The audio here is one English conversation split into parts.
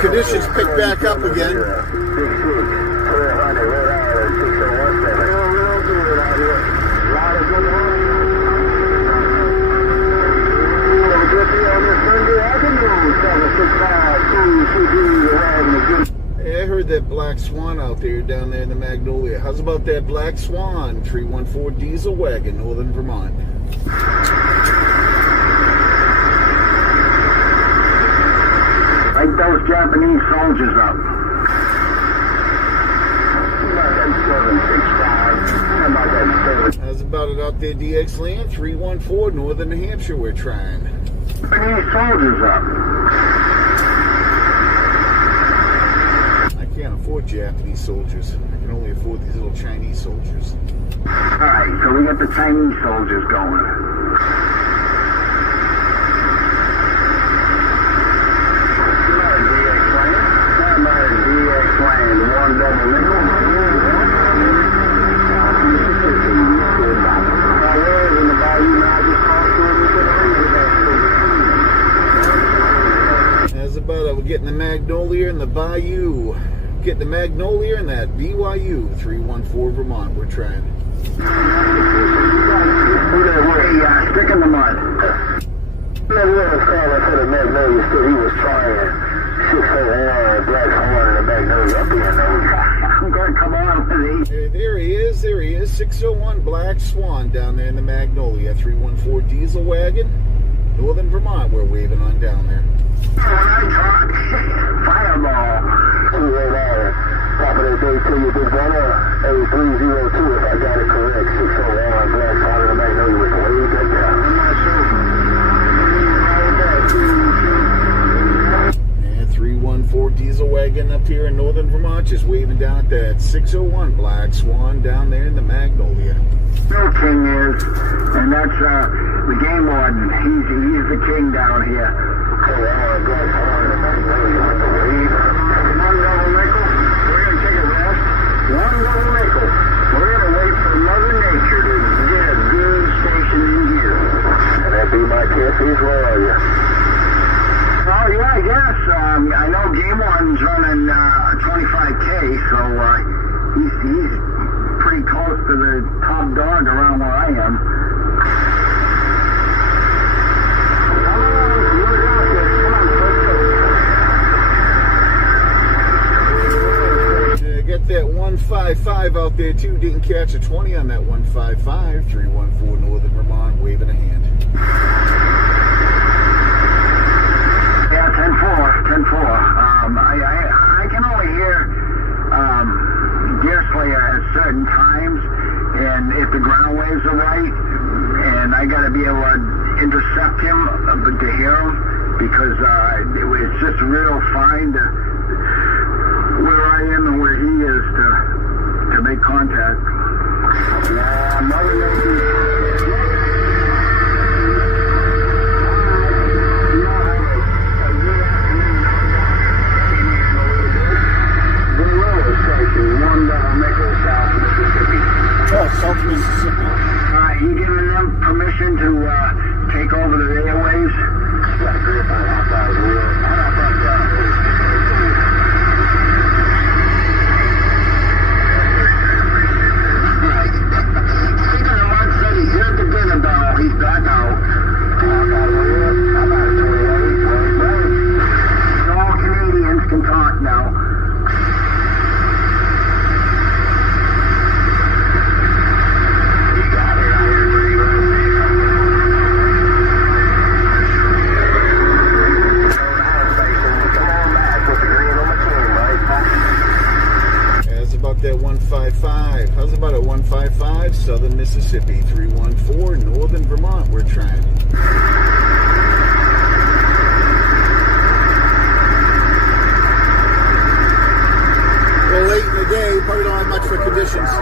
Conditions pick back up again. Hey, I heard that black Swan out there down there in the Magnolia. How's about that black Swan 314 diesel wagon, Northern Vermont? Light those Japanese soldiers up. How's about it out there, DX Land? 314 Northern New Hampshire, we're trying. Japanese soldiers up. I can't afford Japanese soldiers. I can only afford these little Chinese soldiers. Alright, so we got the Chinese soldiers going. One double nickel. How's about it? We're getting the Magnolia and the Bayou. Get the Magnolia and that BYU 314 Vermont. We're trying. Hey, stick in the mud. That little fella for the Magnolia said he was trying 601 black Swan in the Magnolia up here. I'm going to come on with these. There he is. There he is. 601 Black Swan down there in the Magnolia 314 diesel wagon. Northern Vermont, we're waving on down there. When I talk, fireball. Right there. Top of the day to you, big brother. A302, if I got it correct. 601 black Swan in the Magnolia was way good down. I'm not sure. 314 diesel wagon up here in Northern Vermont, just waving down at that 601 Black Swan down there in the Magnolia. Bill King is, and that's the game warden. He's the king down here. Black Swan in the Magnolia with the wave. One double nickel. We're going to take a rest. One double nickel. We're going to wait for Mother Nature to get a good station in here. And that be my kiss, he's royal. Oh, yeah, I guess. I know Game Warden's running 25K, so he's pretty close to the top dog around where I am. Get that 155 out there, too. Didn't catch a 20 on that 155. 314 Northern Vermont, waving a hand. Yeah, 10-4. I can only hear Deer Slayer at certain times, and if the ground waves are right, and I got to be able to intercept him to hear him, because it's just real fine to where I am and where he is to make contact. Yeah, Mother Nature. South Mississippi. You giving them permission to take over the airways? Yeah, grip on outside of the wheel. Speaking of Mark said he heard the dinner bell. He's back out. I'm out of 28. All Canadians can talk now. That 155. How's about a 155? Southern Mississippi 314 Northern Vermont. We're trying. Well, late in the day, probably don't have much for conditions. I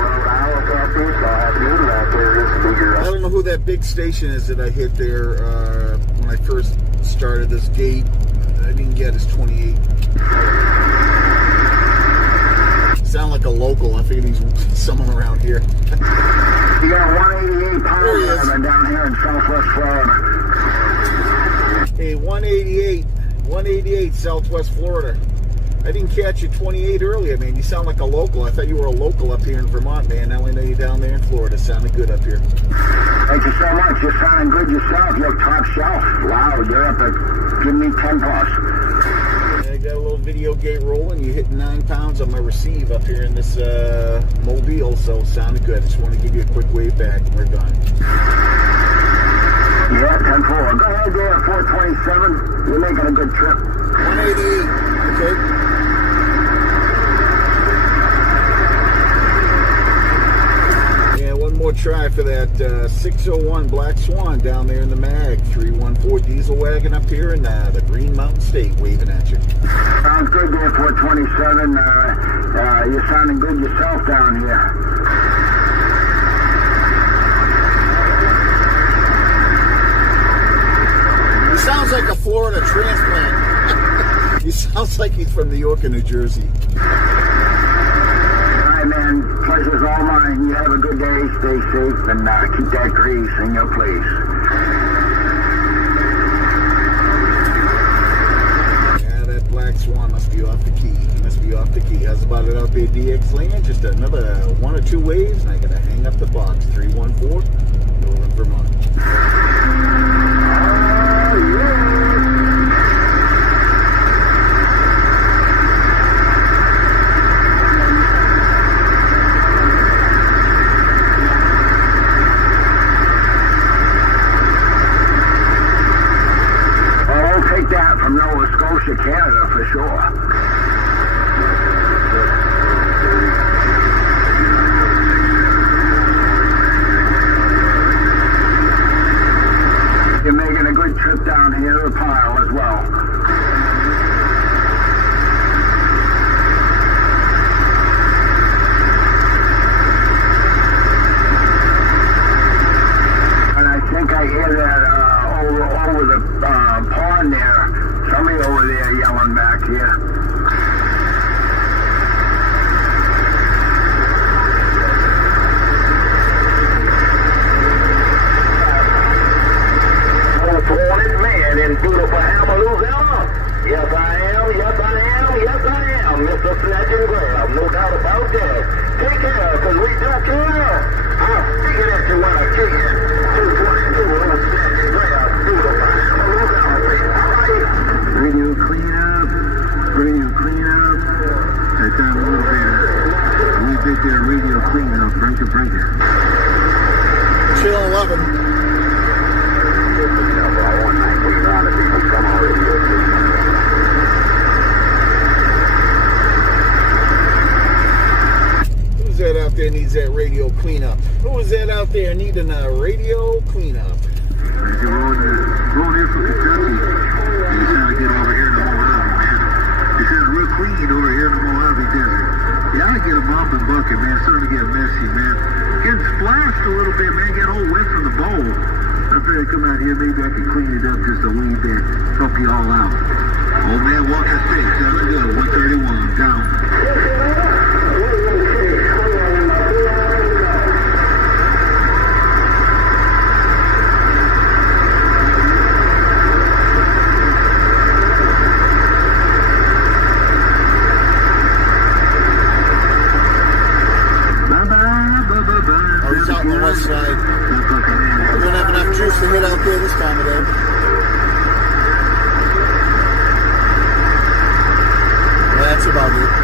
don't know who that big station is that I hit there when I first started this gate. I didn't get his 28. Sound like a local. I figured he's someone around here. You got 188 power There he is. down here in Southwest Florida. Hey, 188 Southwest Florida. I didn't catch you 28 earlier, man. You sound like a local. I thought you were a local up here in Vermont, man. Now I know you're down there in Florida. Sounded good up here. Thank you so much. You're sounding good yourself. You're top shelf. Wow, you're up at, give me 10 plus. I got a little video gate rolling. You hit 9 pounds on my receive up here in this mobile, so sounded good. Just want to give you a quick wave back. We're done. Yeah, 10-4. Go ahead there at 427. You're making a good trip. 188. Okay. Yeah, one more try for that 601 Black Swan down there in the mag. 314 diesel wagon up here in the Green Mountain State waving at you. Sounds good there, 427. You're sounding good yourself down here. He sounds like a Florida transplant. He sounds like he's from New York or New Jersey. All right, man. Pleasure's all mine. You have a good day. Stay safe and keep that grease in your place. Yeah, that Black Swan must be off the key. He must be off the key. How's about it out there, DX Land? Just another 1 or 2 waves, and I gotta hang up the box. 314, Northern Vermont. From Nova Scotia, Canada, for sure. You're making a good trip down here to the pile as well. And I think I hear that over the pond there. Somebody over there yelling back here. Most wanted man in beautiful Louisiana. Yes, I am. Yes, I am. Yes, I am. Mr. Snatch and Grab. No doubt about that. Take care, because we don't care. I'll figure that you want to kick it. 222, Snatch and Grab. Beautiful Louisiana. Radio clean up. Radio clean up. That's down a little bit. We did their radio clean up. Breaker. Chill 11. Who's that out there needs that radio cleanup? Who is that out there needing a radio cleanup? Rolling in from Kentucky. He's trying to get over here in the Mojave, man. He says real clean over here in the Mojave Desert. Yeah, I get a mop and bucket, man. Starting to get messy, man. Getting splashed a little bit, man. Get all wet from the bowl. I figured I'd come out here, maybe I can clean it up just a wee bit. Help you all out. Old man walking stick, sounding good. 131, down. On the west side. We don't have enough juice to hit out there this time of day. That's about it.